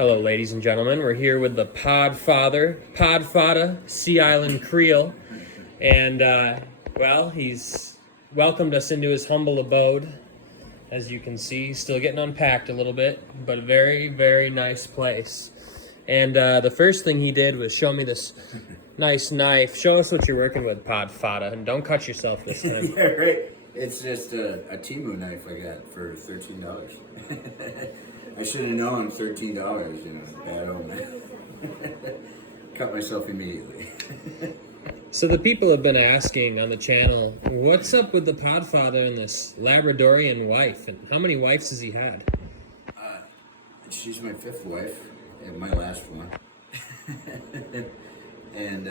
Hello, ladies and gentlemen. We're here with the Podfada Sea Island Creole. And, he's welcomed us into his humble abode. As you can see, he's still getting unpacked a little bit, but a very, very nice place. And the first thing he did was show me this nice knife. Show us what you're working with, Podfada, and don't cut yourself this time. Yeah, right. It's just a Temu knife I got for $13. I should have known $13, bad omen. Cut myself immediately. So the people have been asking on the channel, what's up with the Podfather and this Labradorian wife, and how many wives has he had? She's my fifth wife, and my last one. And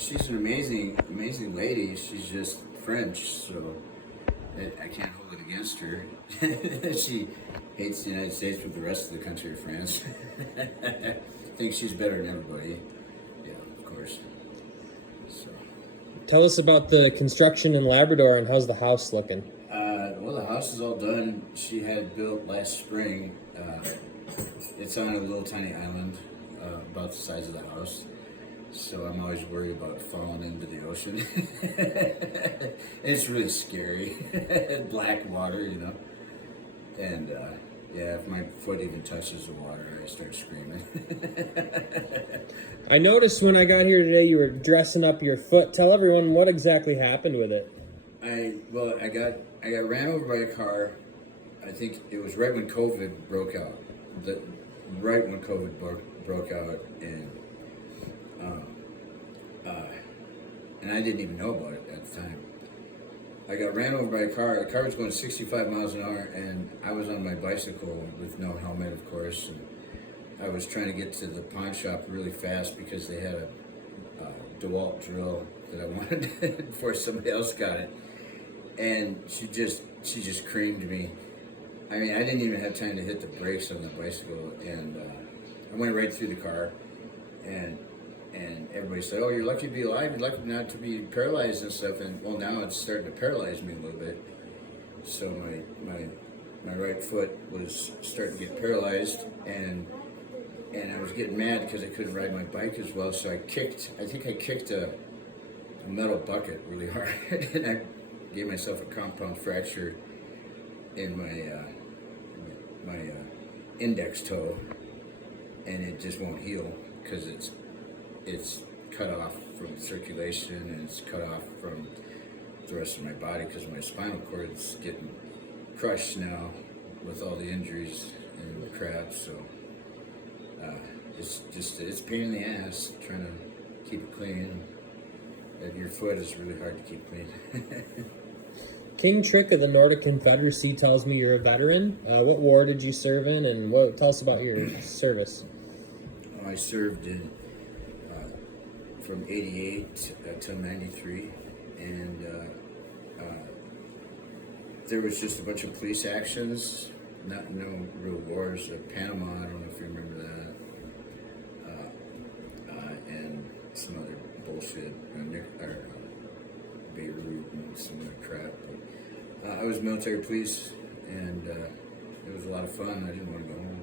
she's an amazing lady. She's just French, so I can't hold it against her. She hates the United States with the rest of the country of France. Thinks she's better than everybody. Yeah, of course. So. Tell us about the construction in Labrador and how's the house looking? Well, the house is all done. She had built last spring. It's on a little tiny island, about the size of the house. So I'm always worried about falling into the ocean. It's really scary. Black water, And if my foot even touches the water, I start screaming. I noticed when I got here today you were dressing up your foot. Tell everyone what exactly happened with it. I got ran over by a car. I think it was right when COVID broke out. Broke out, and I didn't even know about it at the time. I got ran over by a car. The car was going 65 miles an hour, and I was on my bicycle with no helmet, of course. And I was trying to get to the pawn shop really fast because they had a DeWalt drill that I wanted before somebody else got it. And she just creamed me. I mean, I didn't even have time to hit the brakes on the bicycle, and I went right through the car, and everybody said, "Oh, you're lucky to be alive. You're lucky not to be paralyzed and stuff." And well, now it's starting to paralyze me a little bit. So my right foot was starting to get paralyzed, and I was getting mad because I couldn't ride my bike as well. So I think I kicked a metal bucket really hard, and I gave myself a compound fracture in my index toe, and it just won't heal because it's cut off from circulation, and it's cut off from the rest of my body because my spinal cord is getting crushed now with all the injuries and the crap. So it's a pain in the ass trying to keep it clean. And your foot is really hard to keep clean. King Trick of the Nordic Confederacy tells me you're a veteran. What war did you serve in, and tell us about your service? I served in from '88 till '93, and there was just a bunch of police actions, no real wars. Panama, I don't know if you remember that, and some other bullshit, Beirut and some other crap. But I was military police, and it was a lot of fun. I didn't want to go home.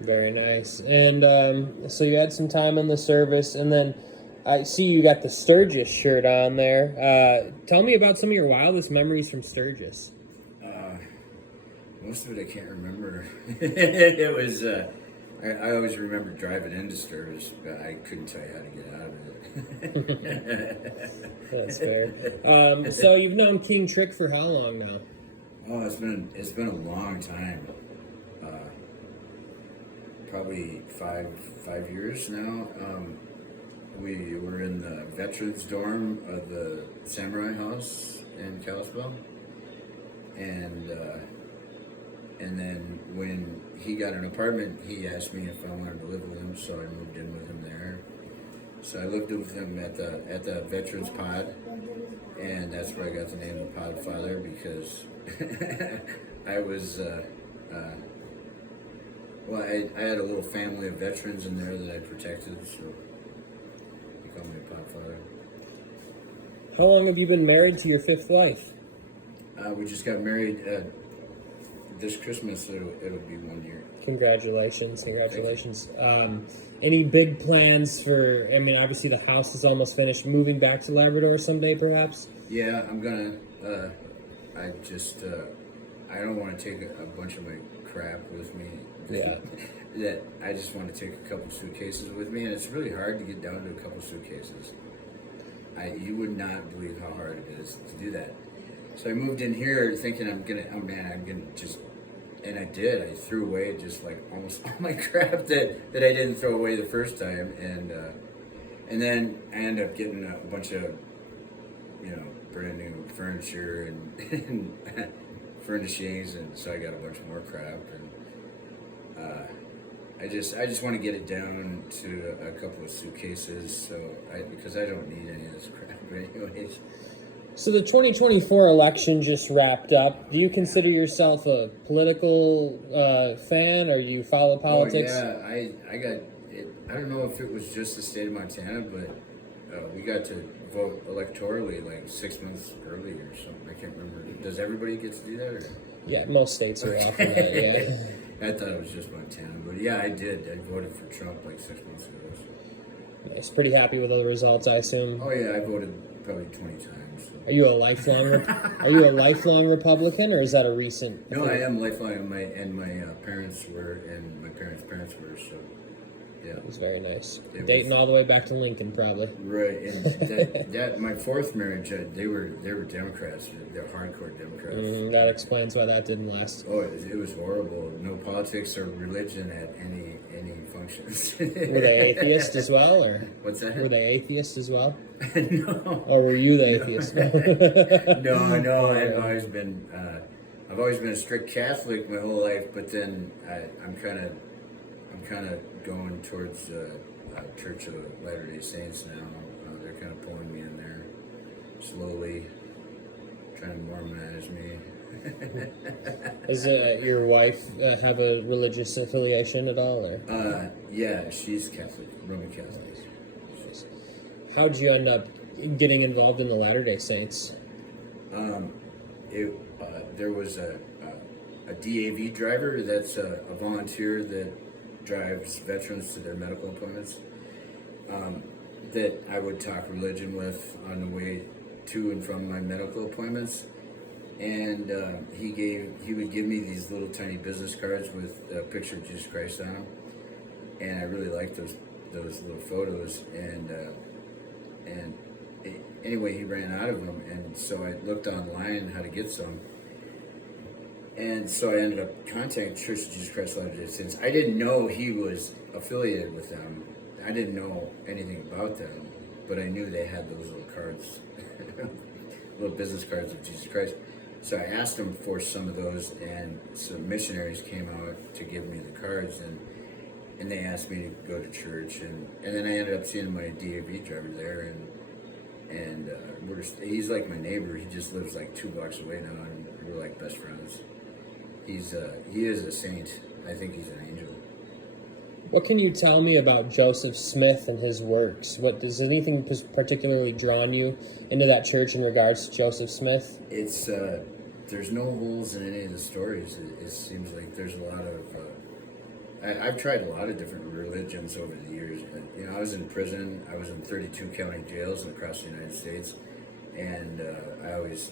Very nice. And so you had some time in the service, and then I see you got the Sturgis shirt on there. Tell me about some of your wildest memories from Sturgis. Most of it I can't remember. It was, I always remember driving into Sturgis, but I couldn't tell you how to get out of it. That's fair. So you've known King Trick for how long now? Oh, it's been a long time. Probably five years now. We were in the veterans dorm of the Samurai House in Kalispell, and then when he got an apartment, he asked me if I wanted to live with him, so I moved in with him there. So I lived with him at the Veterans Pod, and that's where I got the name of Podfather, because I was I had a little family of veterans in there that I protected, so they call me Podfather. How long have you been married to your fifth wife? We just got married this Christmas it'll be 1 year. Congratulations. Any big plans for? I mean, obviously the house is almost finished. Moving back to Labrador someday, perhaps. Yeah, I'm gonna. I just I don't want to take a bunch of my crap with me. Yeah. That I just want to take a couple suitcases with me, and it's really hard to get down to a couple suitcases. You would not believe how hard it is to do that. So I moved in here thinking I'm gonna just, and I did. I threw away just like almost all my crap that I didn't throw away the first time, and then I ended up getting a bunch of, brand new furniture and furnishings, and so I got a bunch more crap, and I just want to get it down to a couple of suitcases, because I don't need any of this crap anyways. So the 2024 election just wrapped up. Do you consider yourself a political fan, or do you follow politics? Oh, yeah, I got it. I don't know if it was just the state of Montana, but we got to vote electorally like 6 months early or something. I can't remember. Does everybody get to do that? Or? Yeah, most states are offering that, yeah. I thought it was just Montana, but yeah, I did. I voted for Trump like 6 months ago. So. Nice. Pretty happy with all the results, I assume. Oh yeah, I voted probably 20 times. So. Are you a lifelong Republican, or is that a recent? No, I am lifelong, and my parents were, and my parents' parents were. So yeah, it was very nice. Dating all the way back to Lincoln, probably. Right, and that my fourth marriage, they were Democrats. They're hardcore Democrats. That explains why that didn't last. Oh, it was horrible. No politics or religion at any functions. Were they atheists as well, or what's that? Were they atheists as well? No. Or were you the atheist? No. I've always been a strict Catholic my whole life, but then I'm kind of going towards Church of Latter-day Saints now. They're kind of pulling me in there slowly, trying to Mormonize me. Is your wife have a religious affiliation at all, or? Yeah, she's Catholic, Roman Catholic. How'd you end up getting involved in the Latter-day Saints? There was a DAV driver that's a volunteer that drives veterans to their medical appointments, that I would talk religion with on the way to and from my medical appointments. And he would give me these little tiny business cards with a picture of Jesus Christ on them, and I really liked those little photos. Anyway, he ran out of them, and so I looked online how to get some. And so I ended up contacting Church of Jesus Christ of Latter-day Saints. I didn't know he was affiliated with them. I didn't know anything about them, but I knew they had those little cards, little business cards of Jesus Christ. So I asked them for some of those, and some missionaries came out to give me the cards, and they asked me to go to church, and then I ended up seeing my DAV driver there, and he's like my neighbor. He just lives like 2 blocks away now, and we're like best friends. He is a saint. I think he's an angel. What can you tell me about Joseph Smith and his works? Does anything particularly drawn you into that church in regards to Joseph Smith? It's there's no holes in any of the stories. It seems like there's a lot of. I've tried a lot of different religions over the years. I was in prison. I was in 32 county jails across the United States, and I always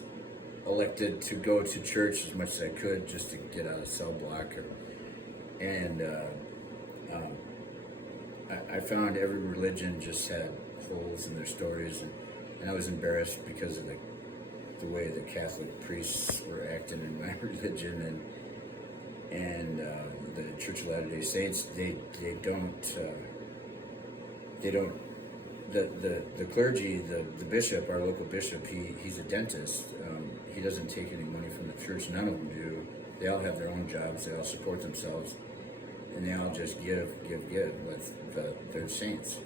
elected to go to church as much as I could just to get out of cell block. And I found every religion just had holes in their stories, and I was embarrassed because of the way the Catholic priests were acting in my religion, and the Church of Latter-day Saints, they don't the clergy, the bishop, our local bishop, he's a dentist. He doesn't take any money from the church. None of them do. They all have their own jobs. They all support themselves, and they all just give. They're saints,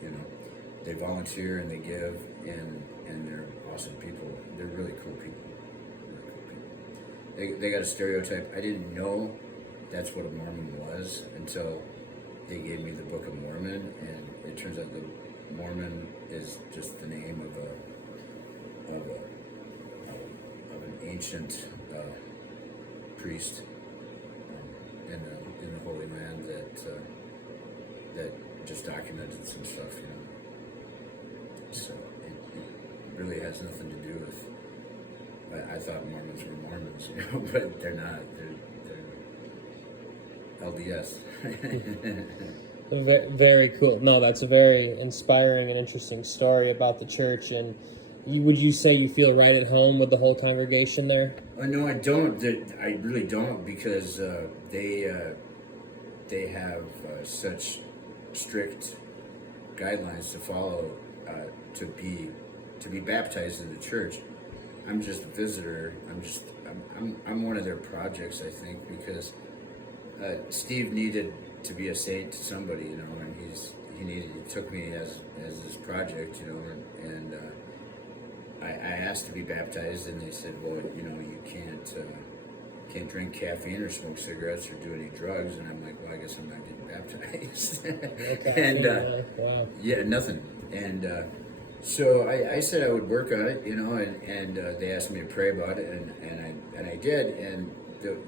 They volunteer and they give, and they're awesome people. They're really cool people. They got a stereotype. I didn't know that's what a Mormon was until they gave me the Book of Mormon, and it turns out the Mormon is just the name of an ancient priest in the Holy Land that just documented some stuff, you know. So it really has nothing to do with. I thought Mormons were Mormons, you know, but they're not. They're LDS. Very cool. No, that's a very inspiring and interesting story about the church. And would you say you feel right at home with the whole congregation there? No, I don't. I really don't, because they have such strict guidelines to follow to be baptized in the church. I'm just a visitor. I'm one of their projects, I think, because Steve needed to be a saint to somebody, you know, and he took me as his project, you know, and I asked to be baptized, and they said, well, you know, you can't drink caffeine or smoke cigarettes or do any drugs, and I'm like, well, I guess I'm not getting baptized. And wow. yeah, nothing. And so I said I would work on it, you know, and they asked me to pray about it, and I did, and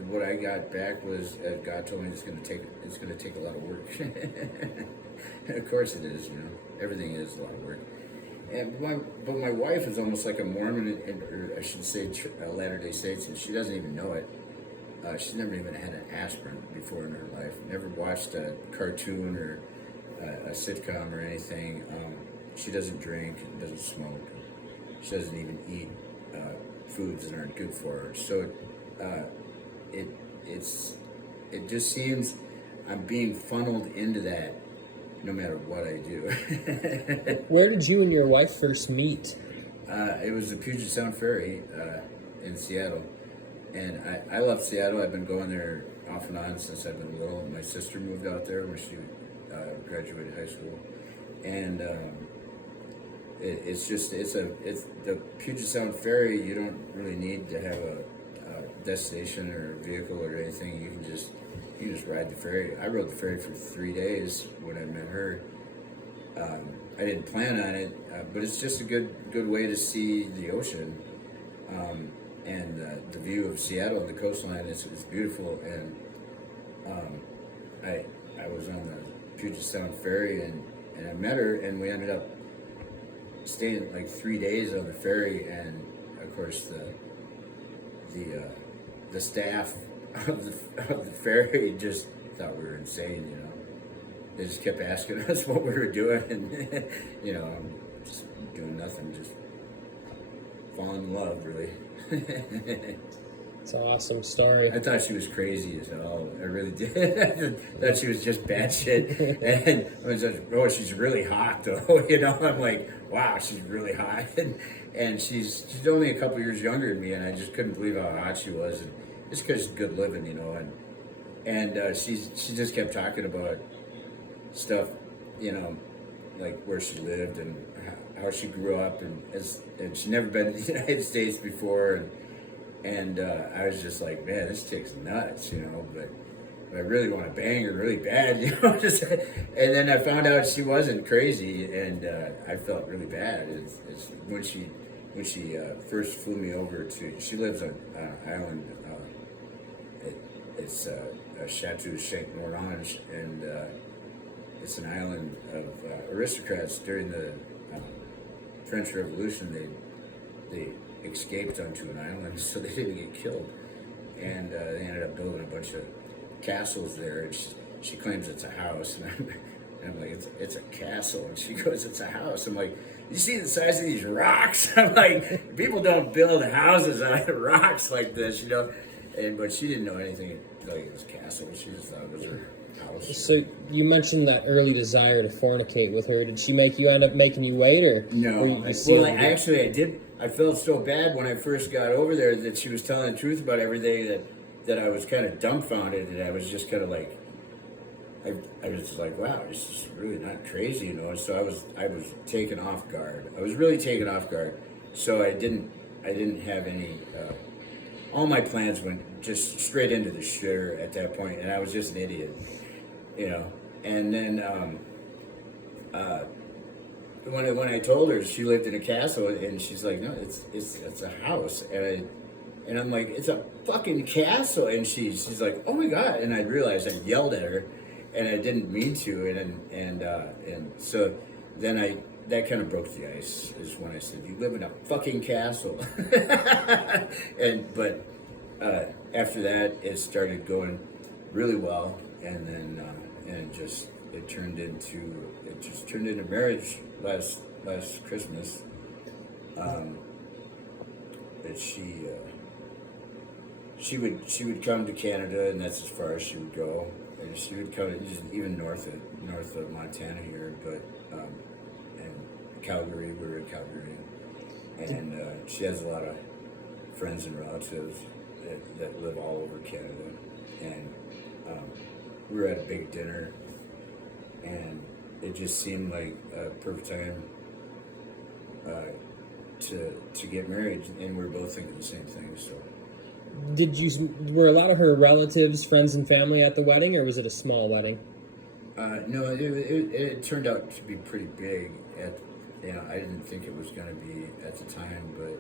what I got back was God told me it's going to take a lot of work. Of course it is, you know, everything is a lot of work. But my wife is almost like a Mormon, or I should say a Latter-day Saint, and she doesn't even know it. She's never even had an aspirin before in her life. Never watched a cartoon or a sitcom or anything. She doesn't drink, doesn't smoke. She doesn't even eat foods that aren't good for her. So it just seems I'm being funneled into that no matter what I do. Where did you and your wife first meet? It was the Puget Sound Ferry in Seattle. And I love Seattle. I've been going there off and on since I've been little. My sister moved out there when she graduated high school. And it's the Puget Sound Ferry. You don't really need to have a destination or a vehicle or anything. You can just ride the ferry. I rode the ferry for 3 days when I met her. I didn't plan on it, but it's just a good way to see the ocean, and the view of Seattle and the coastline is beautiful. And I was on the Puget Sound Ferry, and I met her, and we ended up staying like 3 days on the ferry. And of course the staff of the ferry just thought we were insane, you know. They just kept asking us what we were doing, and you know, I'm just doing nothing, just falling in love, really. It's an awesome story. I thought she was crazy as hell. I really did. I thought she was just batshit. And I was like, oh, she's really hot, though. You know, I'm like, wow, she's really hot. And she's only a couple years younger than me, and I just couldn't believe how hot she was. And it's because she's good living, you know. And she just kept talking about stuff, you know, like where she lived and how she grew up, and she'd never been to the United States before, and I was just like, man, this chick's nuts, you know, but I really want to bang her really bad, you know. And then I found out she wasn't crazy, and I felt really bad. It's when she first flew me over to, she lives on an island. It's Chateau Saint Orange, and it's an island of aristocrats. During the French Revolution, they escaped onto an island so they didn't get killed, and they ended up building a bunch of castles there. And she claims it's a house, and I'm like, it's a castle, and she goes, it's a house. I'm like, you see the size of these rocks? I'm like, people don't build houses out of rocks like this, you know. But she didn't know anything like it was a castle. She just thought it was her house. So you mentioned that early desire to fornicate with her. Did she make you end up making you wait, or no? I did. I felt so bad when I first got over there that she was telling the truth about everything, that I was kind of dumbfounded, and I was just kind of like, I was just like, wow, this is really not crazy, you know. So I was taken off guard. I was really taken off guard. So I didn't have any. All my plans went just straight into the shitter at that point, and I was just an idiot, you know. And then when I told her she lived in a castle, and she's like, no, it's a house, and I'm like, it's a fucking castle. And she's like, oh my God. And I realized I yelled at her and I didn't mean to. And so then that kind of broke the ice is when I said, you live in a fucking castle. But after that, it started going really well. And then, and it just turned into marriage last Christmas. That she would come to Canada, and that's as far as she would go. And she would come even north of Montana here, but and Calgary. We were in Calgary, and she has a lot of friends and relatives that live all over Canada. And we were at a big dinner, and it just seemed like a perfect time to get married, and we were both thinking the same thing. So, were a lot of her relatives, friends, and family at the wedding, or was it a small wedding? no, it turned out to be pretty big. I didn't think it was going to be at the time, but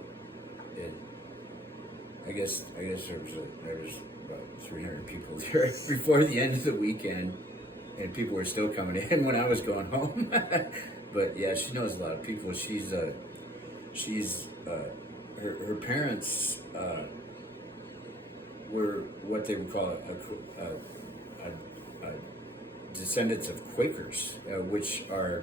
I guess there was about 300 people there before the end of the weekend, and people were still coming in when I was going home. But yeah, she knows a lot of people. Her parents were what they would call a descendants of Quakers, which are